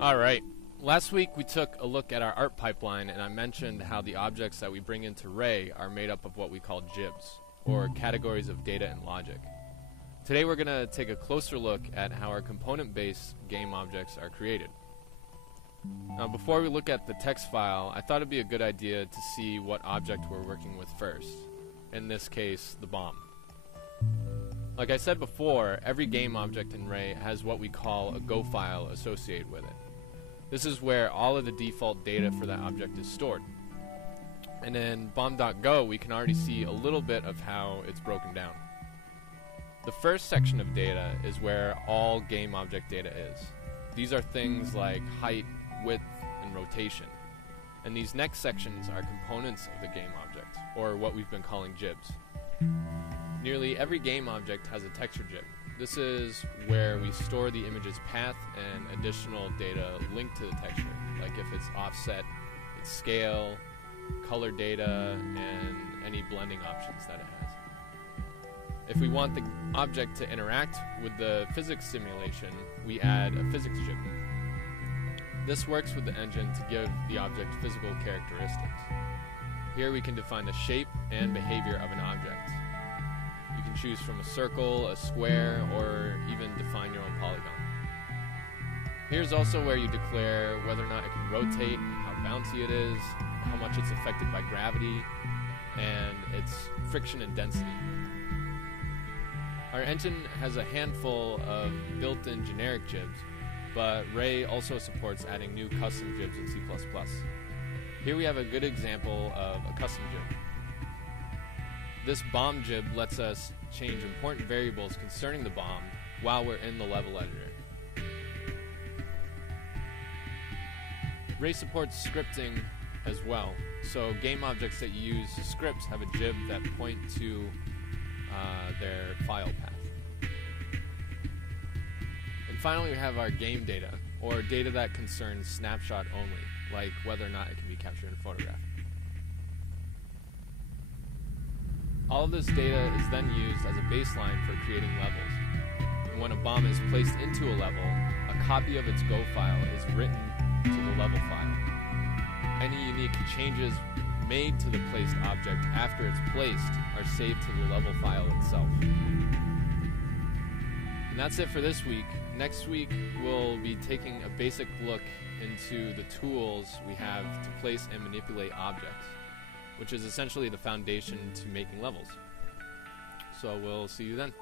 Alright, last week we took a look at our art pipeline and I mentioned how the objects that we bring into RAE are made up of what we call GIBs, or categories of data and logic. Today we're going to take a closer look at how our component-based game objects are created. Now before we look at the text file, I thought it'd be a good idea to see what object we're working with first. In this case, the bomb. Like I said before, every game object in RAE has what we call a Go file associated with it. This is where all of the default data for that object is stored. And in bomb.go we can already see a little bit of how it's broken down. The first section of data is where all game object data is. These are things like height, width, and rotation. And these next sections are components of the game object, or what we've been calling GIBs. Nearly every game object has a texture GIB. This is where we store the image's path and additional data linked to the texture, like if it's offset, its scale, color data, and any blending options that it has. If we want the object to interact with the physics simulation, we add a physics GIB. This works with the engine to give the object physical characteristics. Here we can define the shape and behavior of an object. You can choose from a circle, a square, or even define your own polygon. Here's also where you declare whether or not it can rotate, how bouncy it is, how much it's affected by gravity, and its friction and density. Our engine has a handful of built-in generic GIBs, but RAE also supports adding new custom GIBs in C++. Here we have a good example of a custom GIB. This bomb GIB lets us change important variables concerning the bomb while we're in the level editor. RAE supports scripting as well, so game objects that you use scripts have a GIB that point to their file path. And finally we have our game data, or data that concerns snapshot only, like whether or not it can be captured in a photograph. All of this data is then used as a baseline for creating levels. And when a bomb is placed into a level, a copy of its Go file is written to the level file. Any unique changes made to the placed object after it's placed are saved to the level file itself. And that's it for this week. Next week we'll be taking a basic look into the tools we have to place and manipulate objects, which is essentially the foundation to making levels. So we'll see you then.